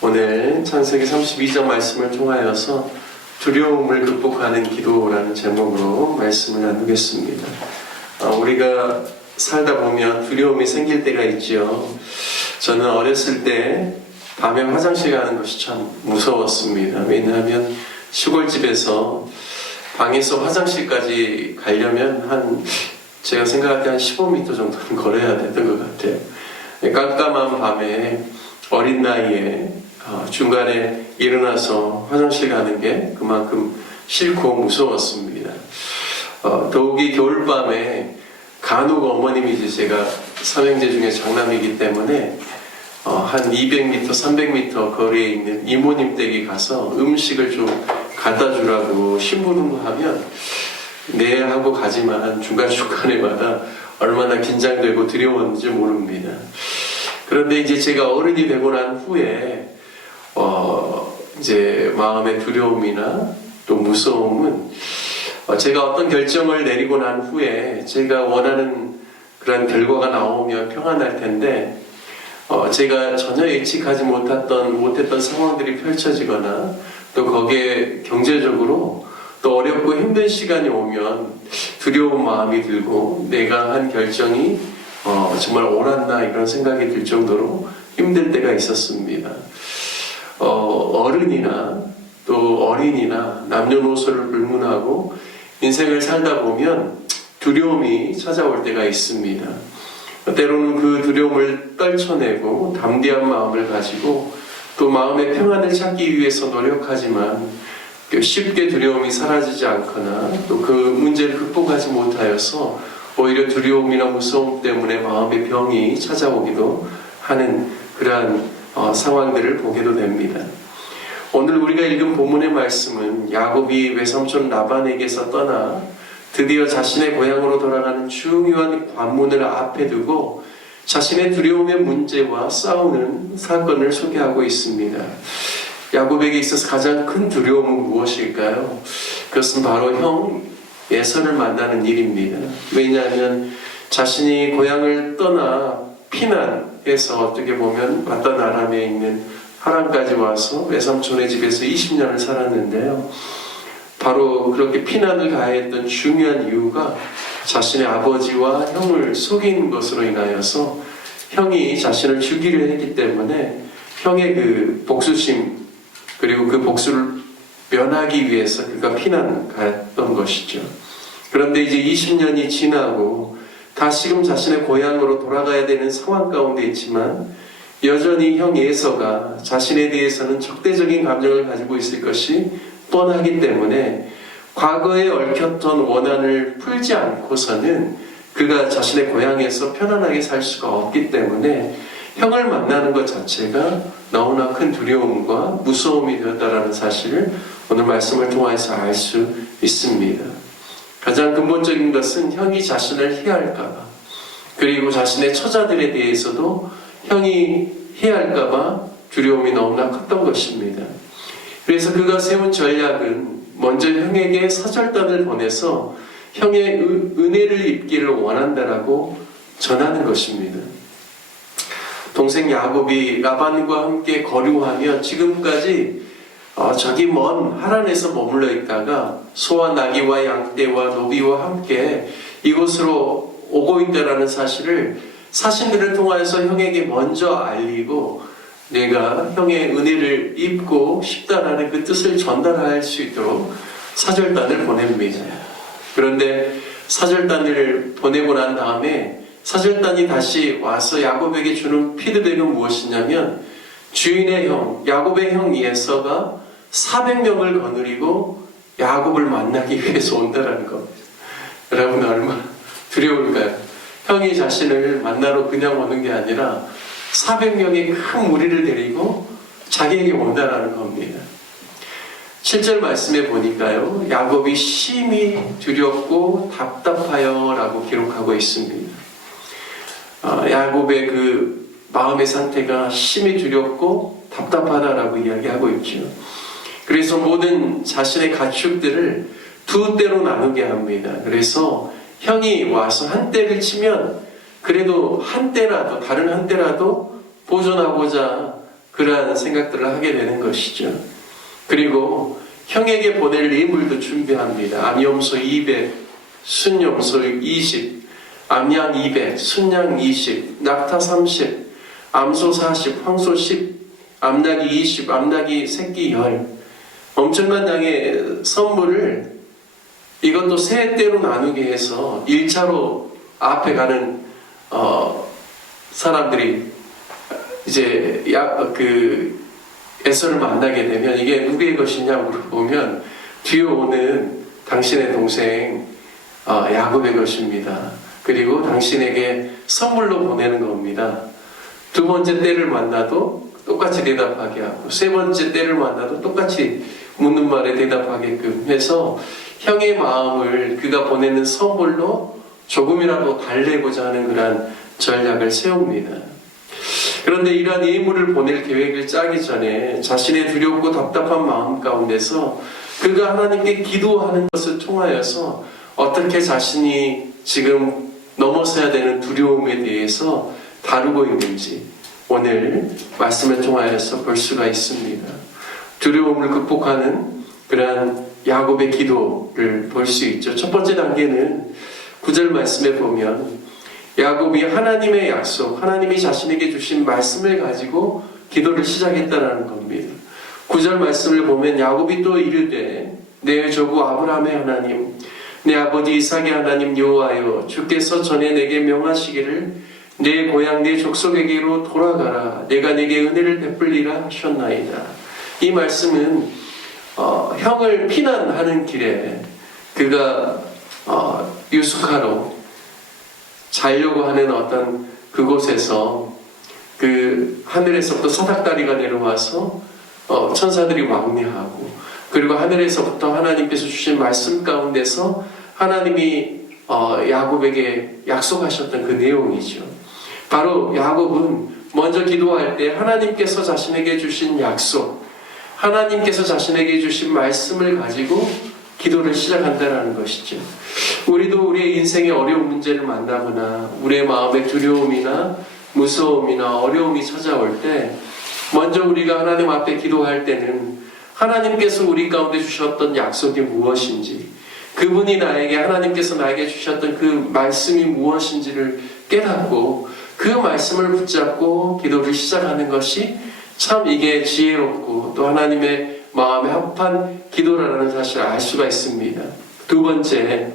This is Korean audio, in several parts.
오늘 창세기 32장 말씀을 통하여서 두려움을 극복하는 기도라는 제목으로 말씀을 나누겠습니다. 우리가 살다 보면 두려움이 생길 때가 있죠. 저는 어렸을 때 밤에 화장실 가는 것이 참 무서웠습니다. 왜냐하면 시골집에서 방에서 화장실까지 가려면 제가 생각할 때 한 15m 정도는 걸어야 됐던 것 같아요. 깜깜한 밤에 어린 나이에 중간에 일어나서 화장실 가는 게 그만큼 싫고 무서웠습니다. 더욱이 겨울밤에 간혹 어머님이 제가 삼형제 중에 장남이기 때문에 한 200m, 300m 거리에 있는 이모님 댁에 가서 음식을 좀 갖다 주라고 심부름하면 네 하고 가지만 중간중간에마다 얼마나 긴장되고 두려웠는지 모릅니다. 그런데 이제 제가 어른이 되고 난 후에 이제 마음의 두려움이나 또 무서움은 제가 어떤 결정을 내리고 난 후에 제가 원하는 그런 결과가 나오면 평안할 텐데 제가 전혀 예측하지 못했던 상황들이 펼쳐지거나 또 거기에 경제적으로 또 어렵고 힘든 시간이 오면 두려운 마음이 들고 내가 한 결정이 정말 옳았나 이런 생각이 들 정도로 힘들 때가 있었습니다. 어른이나 또 어린이나 남녀노소를 불문하고 인생을 살다 보면 두려움이 찾아올 때가 있습니다. 때로는 그 두려움을 떨쳐내고 담대한 마음을 가지고 또 마음의 평안을 찾기 위해서 노력하지만 쉽게 두려움이 사라지지 않거나 또 그 문제를 극복하지 못하여서 오히려 두려움이나 무서움 때문에 마음의 병이 찾아오기도 하는 그러한 상황들을 보게도 됩니다. 오늘 우리가 읽은 본문의 말씀은 야곱이 외삼촌 라반에게서 떠나 드디어 자신의 고향으로 돌아가는 중요한 관문을 앞에 두고 자신의 두려움의 문제와 싸우는 사건을 소개하고 있습니다. 야곱에게 있어서 가장 큰 두려움은 무엇일까요? 그것은 바로 형 에서를 만나는 일입니다. 왜냐하면 자신이 고향을 떠나 피난해서 어떻게 보면 바단 아람에 있는 하란까지 와서 외삼촌의 집에서 20년을 살았는데요. 바로 그렇게 피난을 가야 했던 중요한 이유가 자신의 아버지와 형을 속인 것으로 인하여서 형이 자신을 죽이려 했기 때문에 형의 그 복수심 그리고 그 복수를 면하기 위해서 그가 피난 갔던 것이죠. 그런데 이제 20년이 지나고 다시금 자신의 고향으로 돌아가야 되는 상황 가운데 있지만 여전히 형 에서가 자신에 대해서는 적대적인 감정을 가지고 있을 것이 뻔하기 때문에 과거에 얽혔던 원한을 풀지 않고서는 그가 자신의 고향에서 편안하게 살 수가 없기 때문에 형을 만나는 것 자체가 너무나 큰 두려움과 무서움이 되었다는 사실을 오늘 말씀을 통해서 알 수 있습니다. 가장 근본적인 것은 형이 자신을 해할까봐 그리고 자신의 처자들에 대해서도 형이 해할까봐 두려움이 너무나 컸던 것입니다. 그래서 그가 세운 전략은 먼저 형에게 사절단을 보내서 형의 은혜를 입기를 원한다라고 전하는 것입니다. 동생 야곱이 라반과 함께 거류하며 지금까지 저기 먼 하란에서 머물러 있다가 소와 나귀와 양떼와 노비와 함께 이곳으로 오고 있다라는 사실을 사신들을 통하여서 형에게 먼저 알리고 내가 형의 은혜를 입고 싶다라는 그 뜻을 전달할 수 있도록 사절단을 보냅니다. 그런데 사절단을 보내고 난 다음에 사절단이 다시 와서 야곱에게 주는 피드백은 무엇이냐면 주인의 형, 야곱의 형 에서가 400명을 거느리고 야곱을 만나기 위해서 온다라는 겁니다. 여러분 얼마나 두려울까요? 형이 자신을 만나러 그냥 오는 게 아니라 400명의 큰 무리를 데리고 자기에게 온다라는 겁니다. 7절 말씀에 보니까요, 야곱이 심히 두렵고 답답하여 라고 기록하고 있습니다. 야곱의 그 마음의 상태가 심히 두렵고 답답하다라고 이야기하고 있죠. 그래서 모든 자신의 가축들을 두 떼로 나누게 합니다. 그래서 형이 와서 한 떼를 치면 그래도 한 떼라도 다른 한 떼라도 보존하고자 그러한 생각들을 하게 되는 것이죠. 그리고 형에게 보낼 예물도 준비합니다. 암염소 200, 순염소 20, 암양 200, 순양 20, 낙타 30, 암소 40, 황소 10, 암낙이 20, 암낙이 새끼 10. 엄청난 양의 선물을 이것도 세 대로 나누게 해서 1차로 앞에 가는 사람들이 이제 에서를 만나게 되면 이게 누구의 것이냐고 물어보면 뒤에 오는 당신의 동생 야곱의 것입니다. 그리고 당신에게 선물로 보내는 겁니다. 두 번째 때를 만나도 똑같이 대답하게 하고 세 번째 때를 만나도 똑같이 묻는 말에 대답하게끔 해서 형의 마음을 그가 보내는 선물로 조금이라도 달래고자 하는 그러한 전략을 세웁니다. 그런데 이러한 예물을 보낼 계획을 짜기 전에 자신의 두렵고 답답한 마음 가운데서 그가 하나님께 기도하는 것을 통하여서 어떻게 자신이 지금 넘어서야 되는 두려움에 대해서 다루고 있는지 오늘 말씀을 통하여서 볼 수가 있습니다. 두려움을 극복하는 그러한 야곱의 기도를 볼 수 있죠. 첫 번째 단계는 9절 말씀에 보면 야곱이 하나님의 약속, 하나님이 자신에게 주신 말씀을 가지고 기도를 시작했다는 겁니다. 9절 말씀을 보면 야곱이 또 이르되 내 조부 아브라함의 하나님, 내 아버지 이삭의 하나님 여호와여, 주께서 전에 내게 명하시기를 내 고향 내 족속에게로 돌아가라, 내가 내게 은혜를 베풀리라 하셨나이다. 이 말씀은 형을 피난하는 길에 그가 유숙하러 자려고 하는 어떤 그곳에서 그 하늘에서부터 사닥다리가 내려와서 천사들이 왕래하고 그리고 하늘에서부터 하나님께서 주신 말씀 가운데서 하나님이 야곱에게 약속하셨던 그 내용이죠. 바로 야곱은 먼저 기도할 때 하나님께서 자신에게 주신 약속, 하나님께서 자신에게 주신 말씀을 가지고 기도를 시작한다는 것이죠. 우리도 우리의 인생의 어려운 문제를 만나거나 우리의 마음의 두려움이나 무서움이나 어려움이 찾아올 때 먼저 우리가 하나님 앞에 기도할 때는 하나님께서 우리 가운데 주셨던 약속이 무엇인지, 그분이 나에게, 하나님께서 나에게 주셨던 그 말씀이 무엇인지를 깨닫고 그 말씀을 붙잡고 기도를 시작하는 것이 참 이게 지혜롭고 또 하나님의 마음에 합한 기도라는 사실을 알 수가 있습니다. 두 번째,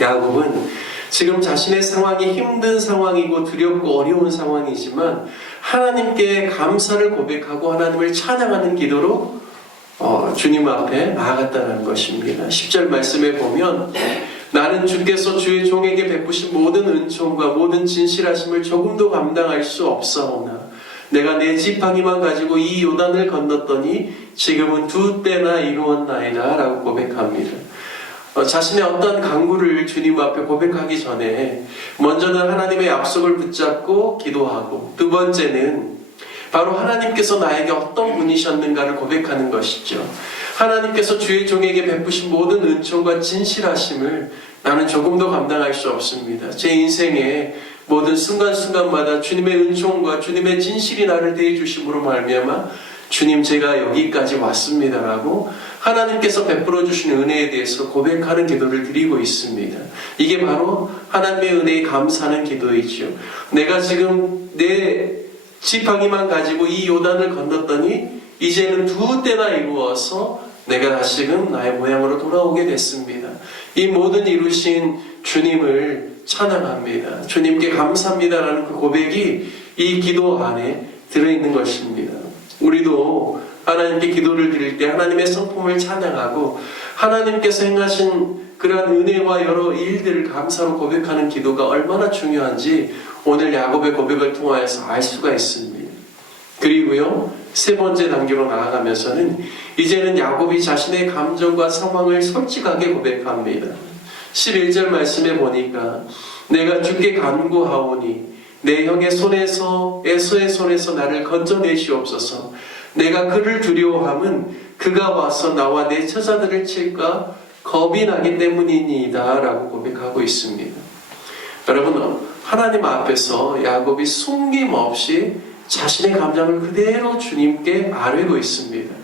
야곱은 지금 자신의 상황이 힘든 상황이고 두렵고 어려운 상황이지만 하나님께 감사를 고백하고 하나님을 찬양하는 기도로 주님 앞에 나아갔다는 것입니다. 10절 말씀에 보면 나는 주께서 주의 종에게 베푸신 모든 은총과 모든 진실하심을 조금도 감당할 수 없사오나 내가 내 지팡이만 가지고 이 요단을 건넜더니 지금은 2때나 이루었나이다 라고 고백합니다. 자신의 어떤 강구를 주님 앞에 고백하기 전에 먼저는 하나님의 약속을 붙잡고 기도하고, 두 번째는 바로 하나님께서 나에게 어떤 분이셨는가를 고백하는 것이죠. 하나님께서 주의 종에게 베푸신 모든 은총과 진실하심을 나는 조금도 감당할 수 없습니다. 제 인생의 모든 순간순간마다 주님의 은총과 주님의 진실이 나를 대해 주심으로 말미암아 주님, 제가 여기까지 왔습니다라고 하나님께서 베풀어 주신 은혜에 대해서 고백하는 기도를 드리고 있습니다. 이게 바로 하나님의 은혜에 감사하는 기도이죠. 내가 지금 내 지팡이만 가지고 이 요단을 건넜더니 이제는 2때나 이루어서 내가 다시금 나의 모양으로 돌아오게 됐습니다. 이 모든 이루신 주님을 찬양합니다. 주님께 감사합니다라는 그 고백이 이 기도 안에 들어있는 것입니다. 우리도 하나님께 기도를 드릴 때 하나님의 성품을 찬양하고 하나님께서 행하신 그러한 은혜와 여러 일들을 감사로 고백하는 기도가 얼마나 중요한지 오늘 야곱의 고백을 통하여서 알 수가 있습니다. 그리고요, 세 번째 단계로 나아가면서는 이제는 야곱이 자신의 감정과 상황을 솔직하게 고백합니다. 11절 말씀에 보니까 내가 주께 간구하오니 내 형의 손에서, 에서의 손에서 나를 건져내시옵소서. 내가 그를 두려워함은 그가 와서 나와 내 처자들을 칠까 겁이 나기 때문이니이다 라고 고백하고 있습니다. 여러분, 하나님 앞에서 야곱이 숨김없이 자신의 감정을 그대로 주님께 아뢰고 있습니다.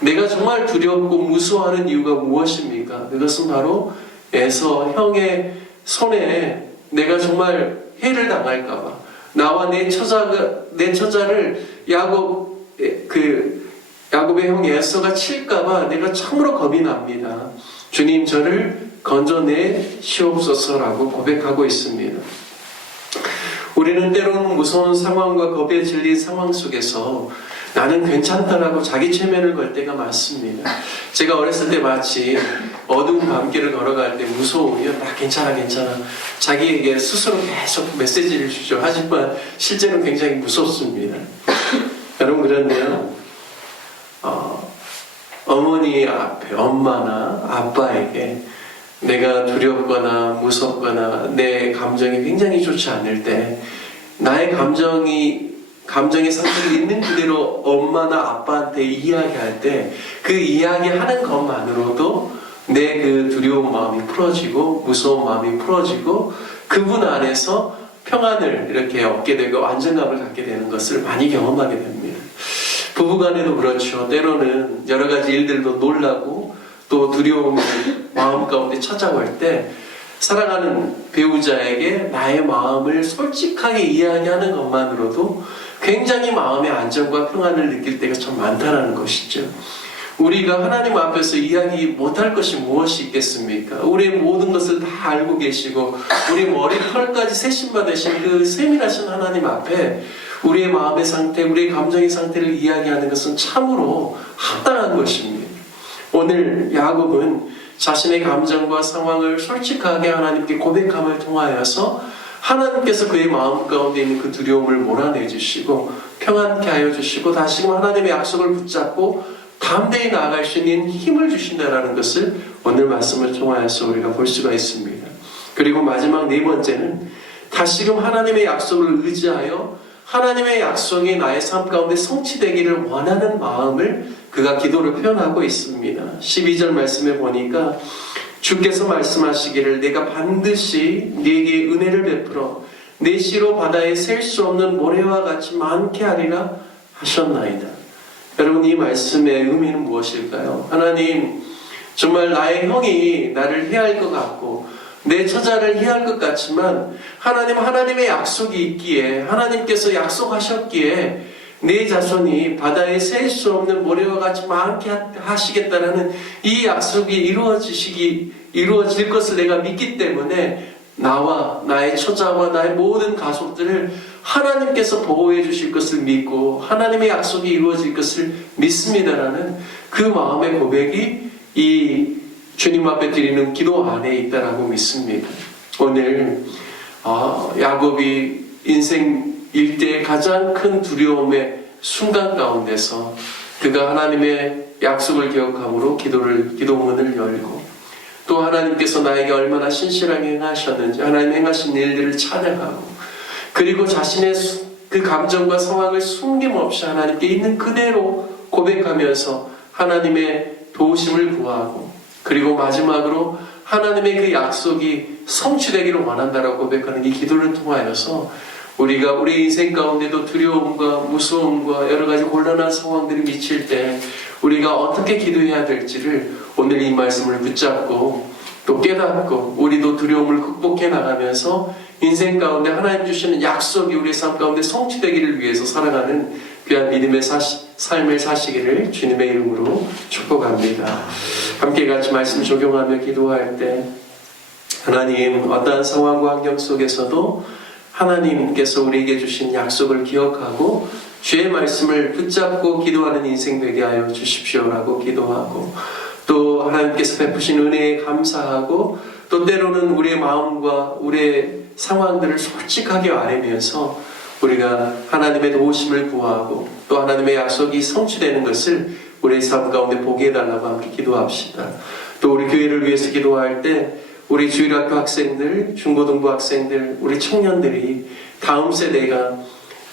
내가 정말 두렵고 무서워하는 이유가 무엇입니까? 그것은 바로 에서 형의 손에 내가 정말 해를 당할까봐, 나와 내 처자를 야곱의 형 에서가 칠까봐 내가 참으로 겁이 납니다. 주님, 저를 건져내 시옵소서라고 고백하고 있습니다. 우리는 때로는 무서운 상황과 겁에 질린 상황 속에서 나는 괜찮다라고 자기 최면을 걸 때가 많습니다. 제가 어렸을 때 마치 어두운 밤길을 걸어갈 때 무서우면 나 괜찮아 자기에게 스스로 계속 메시지를 주죠. 하지만 실제로는 굉장히 무섭습니다. 여러분, 그런데요, 어머니 앞에, 엄마나 아빠에게 내가 두렵거나 무섭거나 내 감정이 굉장히 좋지 않을 때 나의 감정의 상태를 있는 그대로 엄마나 아빠한테 이야기할 때 그 이야기하는 것만으로도 내 그 두려운 마음이 풀어지고 무서운 마음이 풀어지고 그분 안에서 평안을 이렇게 얻게 되고 안정감을 갖게 되는 것을 많이 경험하게 됩니다. 부부간에도 그렇죠. 때로는 여러 가지 일들도 놀라고 또 두려움이 마음 가운데 찾아올 때 사랑하는 배우자에게 나의 마음을 솔직하게 이야기하는 것만으로도 굉장히 마음의 안정과 평안을 느낄 때가 참 많다는 것이죠. 우리가 하나님 앞에서 이야기 못할 것이 무엇이 있겠습니까? 우리의 모든 것을 다 알고 계시고 우리 머리털까지 세심받으신 그 세밀하신 하나님 앞에 우리의 마음의 상태, 우리의 감정의 상태를 이야기하는 것은 참으로 합당한 것입니다. 오늘 야곱은 자신의 감정과 상황을 솔직하게 하나님께 고백함을 통하여서 하나님께서 그의 마음 가운데 있는 그 두려움을 몰아내 주시고 평안케 하여 주시고 다시금 하나님의 약속을 붙잡고 담대히 나아갈 수 있는 힘을 주신다라는 것을 오늘 말씀을 통하여서 우리가 볼 수가 있습니다. 그리고 마지막 네 번째는 다시금 하나님의 약속을 의지하여 하나님의 약속이 나의 삶 가운데 성취되기를 원하는 마음을 그가 기도를 표현하고 있습니다. 12절 말씀에 보니까 주께서 말씀하시기를 내가 반드시 네게 은혜를 베풀어 내 씨로 바다에 셀 수 없는 모래와 같이 많게 하리라 하셨나이다. 여러분, 이 말씀의 의미는 무엇일까요? 하나님, 정말 나의 형이 나를 해할 것 같고 내 처자를 해할 것 같지만 하나님의 약속이 있기에 하나님께서 약속하셨기에 내 자손이 바다에 셀 수 없는 모래와 같이 많게 하시겠다라는 이 약속이 이루어질 것을 내가 믿기 때문에 나와 나의 처자와 나의 모든 가족들을 하나님께서 보호해 주실 것을 믿고 하나님의 약속이 이루어질 것을 믿습니다라는 그 마음의 고백이 이 주님 앞에 드리는 기도 안에 있다라고 믿습니다. 오늘 야곱이 인생 일대의 가장 큰 두려움의 순간 가운데서 그가 하나님의 약속을 기억함으로 기도문을 열고 또 하나님께서 나에게 얼마나 신실하게 행하셨는지 하나님 행하신 일들을 찬양하고 그리고 자신의 그 감정과 상황을 숨김없이 하나님께 있는 그대로 고백하면서 하나님의 도우심을 구하고 그리고 마지막으로 하나님의 그 약속이 성취되기를 원한다라고 고백하는 이 기도를 통하여서 우리가 우리 인생 가운데도 두려움과 무서움과 여러 가지 곤란한 상황들이 미칠 때 우리가 어떻게 기도해야 될지를 오늘 이 말씀을 붙잡고 또 깨닫고 우리도 두려움을 극복해 나가면서 인생 가운데 하나님 주시는 약속이 우리의 삶 가운데 성취되기를 위해서 살아가는 귀한 믿음의 삶을 사시기를 주님의 이름으로 축복합니다. 함께 같이 말씀 적용하며 기도할 때 하나님, 어떠한 상황과 환경 속에서도 하나님께서 우리에게 주신 약속을 기억하고 주의 말씀을 붙잡고 기도하는 인생 되게 하여 주십시오라고 기도하고 또 하나님께서 베푸신 은혜에 감사하고 또 때로는 우리의 마음과 우리의 상황들을 솔직하게 아뢰면서 우리가 하나님의 도우심을 구하고 또 하나님의 약속이 성취되는 것을 우리의 삶 가운데 보게 해달라고 함께 기도합시다. 또 우리 교회를 위해서 기도할 때 우리 주일학교 학생들, 중고등부 학생들, 우리 청년들이 다음 세대가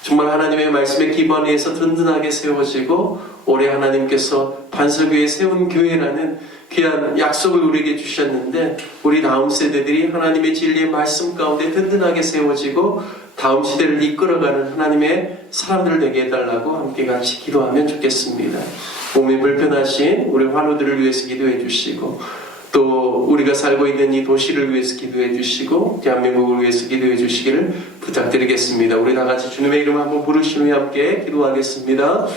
정말 하나님의 말씀에 기반해서 든든하게 세워지고 올해 하나님께서 반석위에 세운 교회라는 귀한 약속을 우리에게 주셨는데 우리 다음 세대들이 하나님의 진리의 말씀 가운데 든든하게 세워지고 다음 시대를 이끌어가는 하나님의 사람들 되게 해달라고 함께 같이 기도하면 좋겠습니다. 몸이 불편하신 우리 환우들을 위해서 기도해 주시고 또 우리가 살고 있는 이 도시를 위해서 기도해 주시고 대한민국을 위해서 기도해 주시기를 부탁드리겠습니다. 우리 다 같이 주님의 이름 한번 부르신 후에 함께 기도하겠습니다.